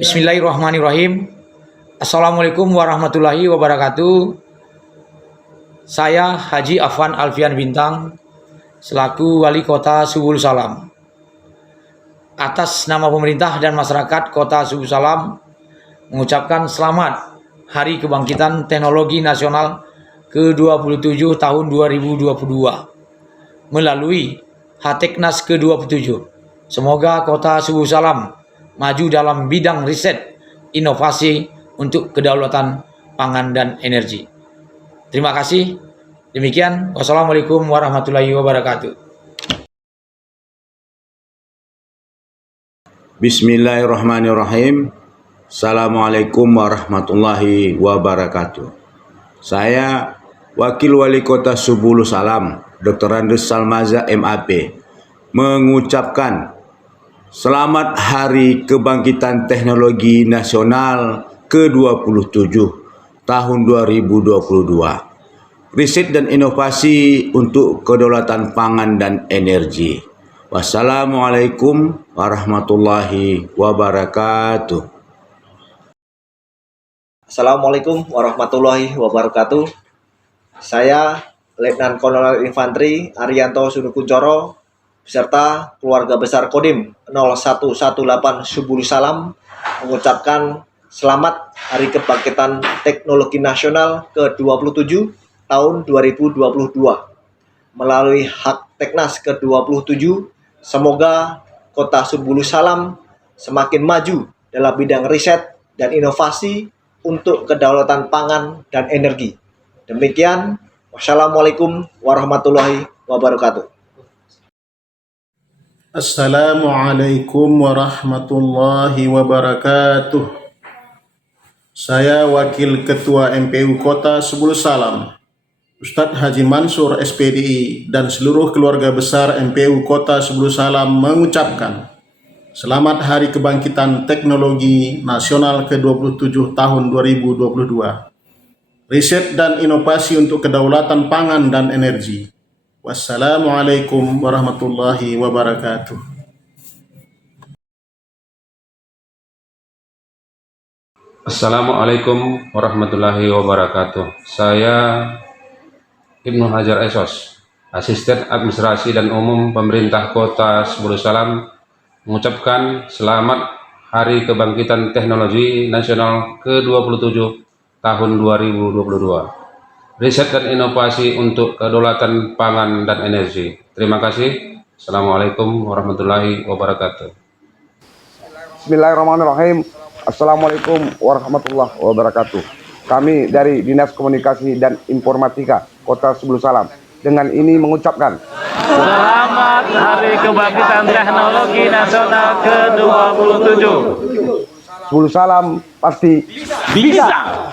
Bismillahirrahmanirrahim. Assalamualaikum warahmatullahi wabarakatuh. Saya Haji Afwan Alfian Bintang selaku Wali Kota Subul Salam. Atas nama pemerintah dan masyarakat Kota Subul Salam mengucapkan selamat Hari Kebangkitan Teknologi Nasional ke-27 tahun 2022 melalui Hateknas ke-27. Semoga Kota Subul Salam maju dalam bidang riset, inovasi untuk kedaulatan pangan dan energi. Terima kasih. Demikian, wassalamualaikum warahmatullahi wabarakatuh. Bismillahirrahmanirrahim. Assalamualaikum warahmatullahi wabarakatuh. Saya Wakil Wali Kota Subul Salam, Dr. Andes Salmaza MAP, mengucapkan selamat Hari Kebangkitan Teknologi Nasional ke-27 tahun 2022. Riset dan inovasi untuk kedaulatan pangan dan energi. Wassalamualaikum warahmatullahi wabarakatuh. Assalamualaikum warahmatullahi wabarakatuh. Saya Letnan Kolonel Infanteri Arianto Sunukuncoro beserta keluarga besar Kodim 0118 Subul Salam mengucapkan selamat Hari Kebangkitan Teknologi Nasional ke-27 tahun 2022. Melalui Hak Teknas ke-27, semoga Kota Subul Salam semakin maju dalam bidang riset dan inovasi untuk kedaulatan pangan dan energi. Demikian, wassalamualaikum warahmatullahi wabarakatuh. Assalamualaikum warahmatullahi wabarakatuh. Saya Wakil Ketua MPU Kota Subul Salam, Ustadz Haji Mansur SPDI dan seluruh keluarga besar MPU Kota Subul Salam mengucapkan selamat Hari Kebangkitan Teknologi Nasional ke-27 tahun 2022. Riset dan inovasi untuk kedaulatan pangan dan energi. Wassalamualaikum warahmatullahi wabarakatuh. Assalamualaikum warahmatullahi wabarakatuh. Saya Ibnu Hajar Esos, Asisten Administrasi dan Umum Pemerintah Kota Subul Salam, mengucapkan selamat Hari Kebangkitan Teknologi Nasional ke-27 tahun 2022. Riset dan inovasi untuk kedaulatan pangan dan energi. Terima kasih. Assalamualaikum warahmatullahi wabarakatuh. Bismillahirrahmanirrahim. Assalamualaikum warahmatullahi wabarakatuh. Kami dari Dinas Komunikasi dan Informatika Kota Subul Salam dengan ini mengucapkan selamat Hari Kebangkitan Teknologi Nasional ke-27. Subul Salam pasti bisa.